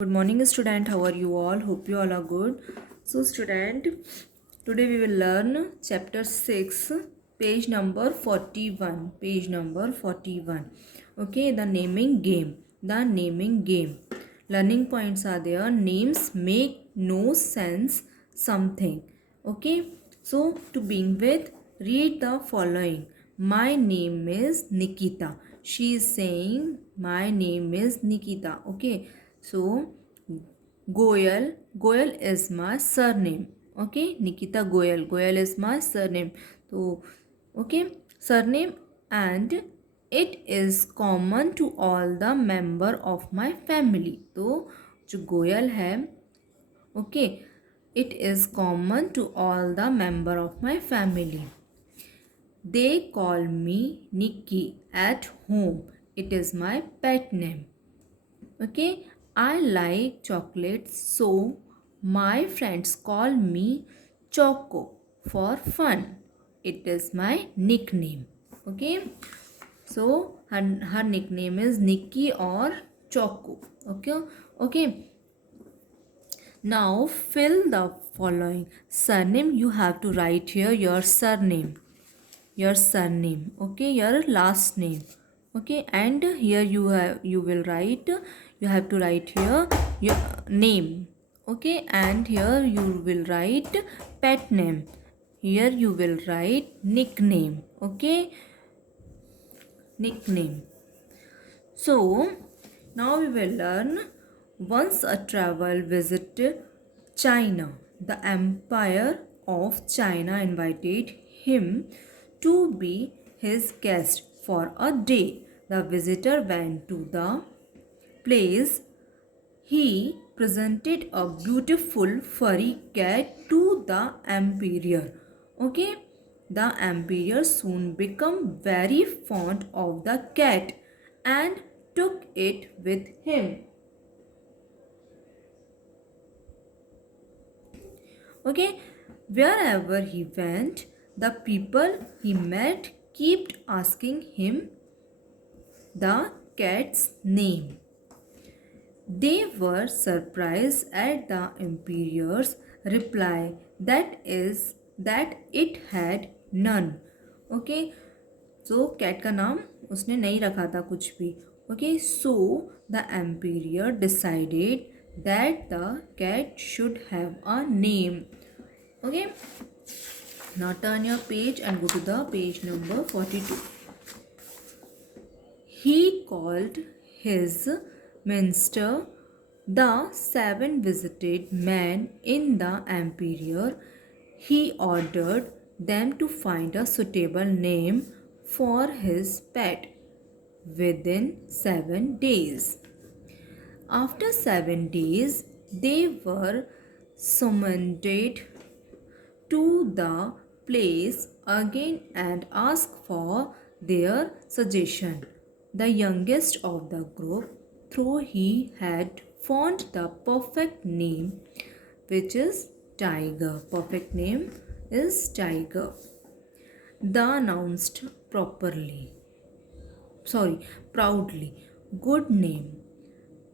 Good morning, student. How are you all? Hope you all are good. So, student, today we will learn chapter 6, page number 41. Page number 41. Okay, the naming game. The naming game. Learning points are there. Names make no sense something. Okay, so to begin with, read the following. My name is Nikita. She is saying, my name is Nikita. Okay, so Goyal is my surname. Okay, Nikita Goyal is my surname. So, okay, surname, and it is common to all the member of my family. तो जो गोयल है, okay, it is common to all the member of my family. They call me Nikki at home. It is my pet name. Okay, I like chocolates, so my friends call me Choco for fun. It is my nickname. Okay, so her nickname is Nikki or Choco. Okay. Now fill the following surname. You have to write here your surname, okay, your last name, okay, and here you have to write here your name, okay, and here you will write pet name, here you will write nickname, okay, nickname. So now we will learn. Once a travel visited China, the Empire of China invited him to be his guest for a day. The visitor went to the place. He presented a beautiful furry cat to the emperor. Okay, the emperor soon became very fond of the cat and took it with him. Okay, wherever he went, the people he met kept asking him the cat's name. They were surprised at the emperor's reply, that it had none. Okay, so cat का नाम उसने नहीं रखा था कुछ भी. Okay, so the emperor decided that the cat should have a name. Okay, now turn your page and go to the page number 42. He called his minister, the seven visited men in the emperor. He ordered them to find a suitable name for his pet within 7 days. After 7 days, they were summoned to the place again and asked for their suggestion. The youngest of the group, though he had found the perfect name, which is Tiger. Perfect name is Tiger. The announced proudly. Good name,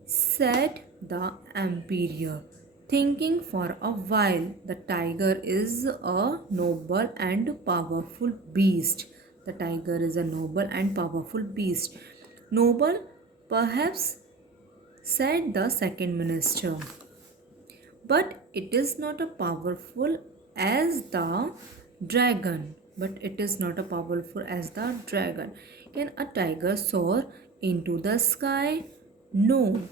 said the emperor, thinking for a while. The tiger is a noble and powerful beast. The tiger is a noble and powerful beast. Noble, perhaps, said the second minister, but it is not as powerful as the dragon. Can a tiger soar into the sky? No,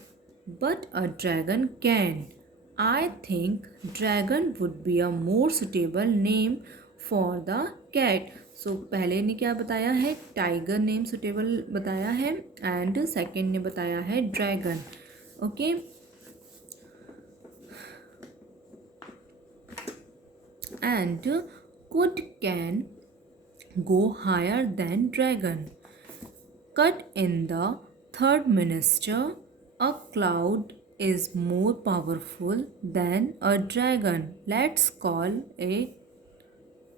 but a dragon can. I think dragon would be a more suitable name for the cat. So पहले ने क्या बताया है, tiger name suitable बताया है, and second ने बताया है dragon. Okay, and could can go higher than dragon. Cut in the third minister, a cloud is more powerful than a dragon. Let's call it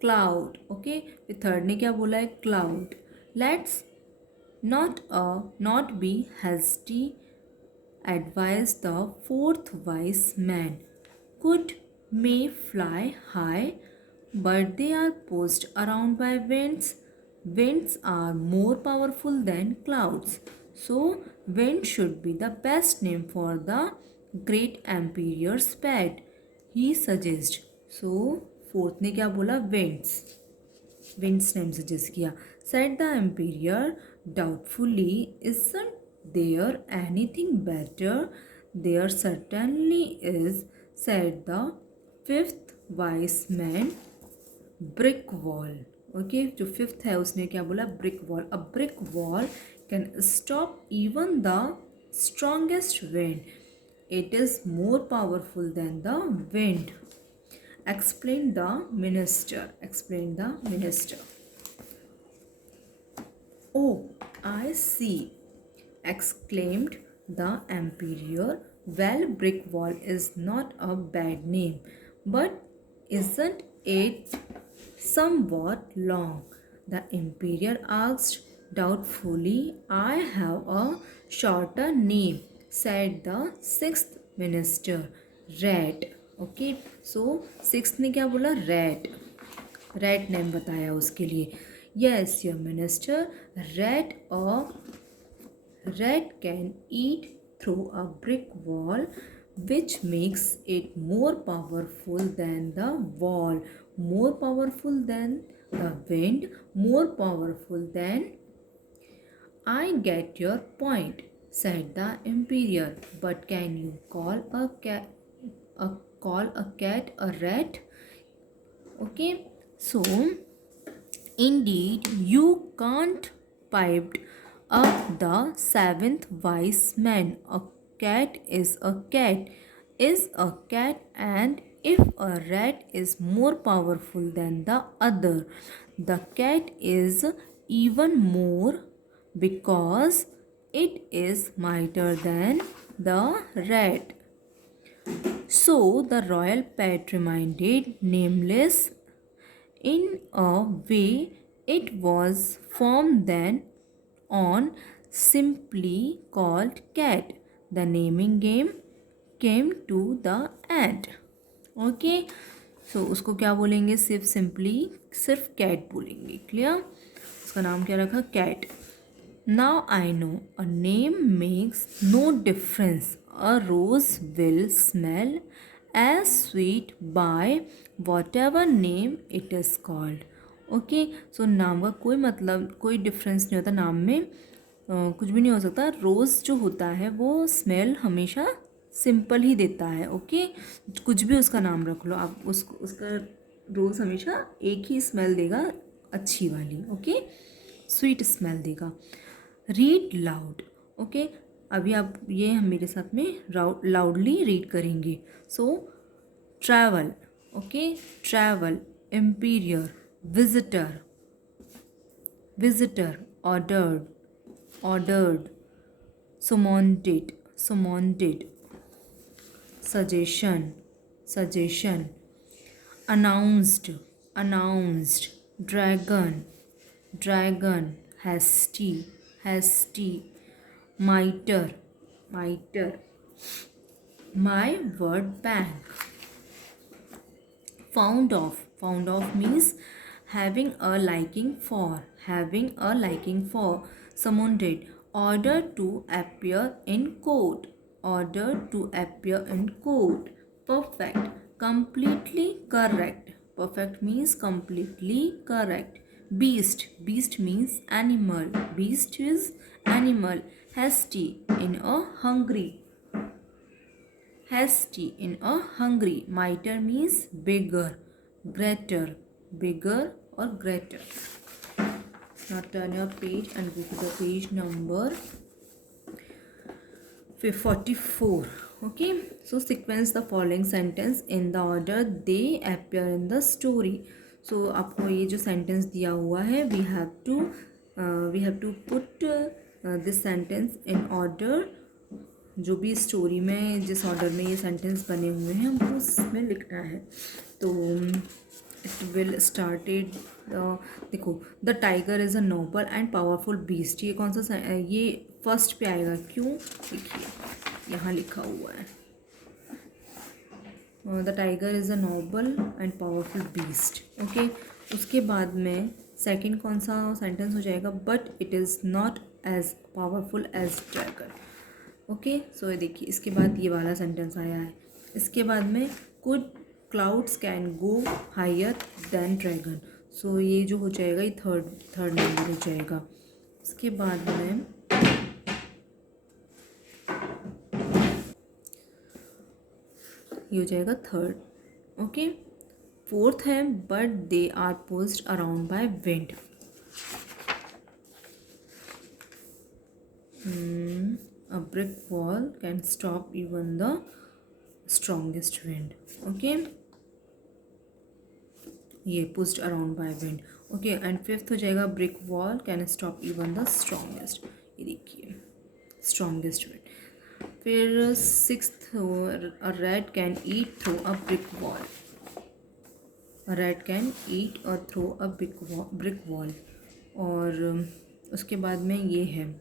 cloud. Okay, the third ने क्या बोला है, cloud. Let's not be hasty advised the fourth wise man. Good may fly high, but they are pushed around by winds. Winds are more powerful than clouds. So, wind should be the best name for the great emperor's pet. He suggests. So, fourth ने क्या बोला? Winds. Winds name suggest किया. Said the emperor doubtfully, isn't there anything better? There certainly is, said the fifth wise man. Brick wall. Okay, जो fifth है उसने क्या बोला? Brick wall. A brick wall can stop even the strongest wind. It is more powerful than the wind. Explained the minister. Explained the minister. Oh, I see, exclaimed the emperor. Well, brick wall is not a bad name, but isn't it somewhat long? The emperor asked doubtfully. I have a shorter name, said the sixth minister. Rat. Okay, so sixth ने क्या बोला? Rat. Rat name बताया उसके लिए. Yes, your minister. Rat can eat through a brick wall, which makes it more powerful than the wall, more powerful than the wind, more powerful than. I get your point, said the emperor. But can you call a cat a rat? Okay, so indeed you can't, piped up the seventh wise man. A cat is a cat, and if a rat is more powerful than the other, the cat is even more, because it is mightier than the rat. So the royal pet reminded Nameless. In a way, it was formed then on, simply called cat. The naming game came to the end. Okay, so उसको क्या बोलेंगे? सिर्फ cat बोलेंगे. Clear? उसका नाम क्या रखा? Cat. Now I know a name makes no difference. A rose will smell as sweet by whatever name it is called. Okay, so नाम का कोई मतलब, कोई डिफरेंस नहीं होता नाम में. कुछ भी नहीं हो सकता. रोज़ जो होता है वो स्मेल हमेशा सिंपल ही देता है. ओके, कुछ भी उसका नाम रख लो आप, उसका रोज़ हमेशा एक ही स्मेल देगा, अच्छी वाली. ओके, स्वीट स्मेल देगा. Read loud. ओके, अभी आप ये मेरे साथ में लाउडली रीड करेंगे. So travel. Okay, travel. Emperor. Visitor. Ordered. Cemented. Suggestion. Announced. Dragon. hasty. Mitre. My word bank. Found of means having a liking for. Summoned. Order to appear in court. Perfect. Completely correct. Perfect means completely correct. Beast means animal. Beast is animal. Hasty in a hungry. Mitre means bigger. Greater or greater. Now turn your page and go to the page number 44. Okay, so sequence the following sentence in the order they appear in the story. So आपको ये जो sentence दिया हुआ है, we have to put this sentence in order. जो भी story में जिस ऑर्डर में ये सेंटेंस बने हुए हैं हमको उसमें लिखना है. तो इट विल स्टार्टेड. देखो, the tiger is a noble and powerful beast. ये कौन सा ये फर्स्ट पे आएगा. क्यों? देखिए, यहाँ लिखा हुआ है the tiger is a noble and powerful beast. Okay, उसके बाद में सेकंड कौन सा सेंटेंस हो जाएगा, but it is not as powerful as dragon. Okay, so ये देखिए इसके बाद ये वाला सेंटेंस आया है। इसके बाद में could clouds can go higher than dragon. So ये जो हो जाएगा ये थर्ड नंबर हो जाएगा। इसके बाद में ये हो जाएगा थर्ड। ओके, फोर्थ है but they are pushed around by wind. A brick wall can stop even the strongest wind. Okay, ये pushed around by wind. Okay, and fifth हो जाएगा brick wall can stop even the strongest. ये देखिए strongest wind. फिर sixth a rat can eat through a brick wall. A rat can eat or throw a brick wall. और उसके बाद में ये है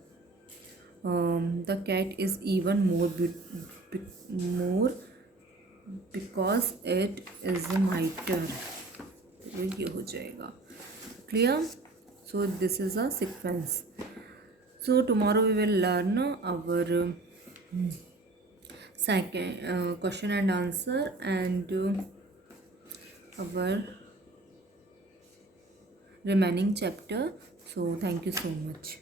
the cat is even more because it is mightier. ये हो जाएगा clear. So this is a sequence. So tomorrow we will learn our second question and answer and our remaining chapter. So thank you so much.